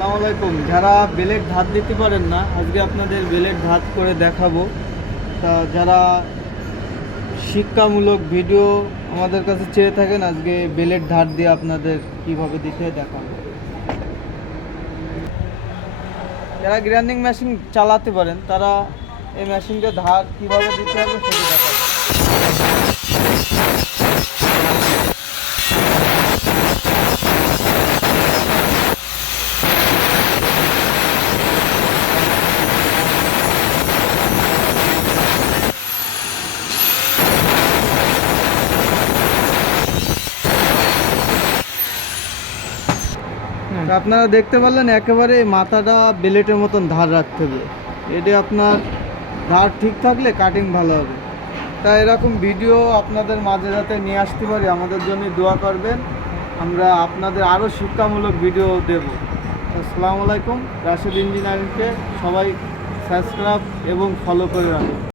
আসসালামু আলাইকুম। যারা বেলেট ধার দিতে পারেন না, আজকে আপনাদের বেলেট ধার করে দেখাবো। তা যারা শিক্ষামূলক ভিডিও আমাদের কাছে চেয়ে থাকেন, আজকে বেলেট ধার দিয়ে আপনাদের কিভাবে দিতে হয় দেখাবো। যারা গ্রাইন্ডিং মেশিন চালাতে পারেন তারা এই মেশিনটা ধার কিভাবে দিতে হবে সেটা দেখাবো। আপনারা দেখতে পারলেন একেবারে মাথাটা বেলেটের মতন ধার রাখতে হবে। এটা আপনার ধার ঠিক থাকলে কাটিং ভালো হবে। তাই এরকম ভিডিও আপনাদের মাঝে যাতে নিয়ে আসতে পারি, আমাদের জন্য দোয়া করবেন। আমরা আপনাদের আরও শিক্ষামূলক ভিডিও দেব। আসসালামু আলাইকুম। রাশেদ ইঞ্জিনিয়ারিংকে সবাই সাবস্ক্রাইব এবং ফলো করে রাখুন।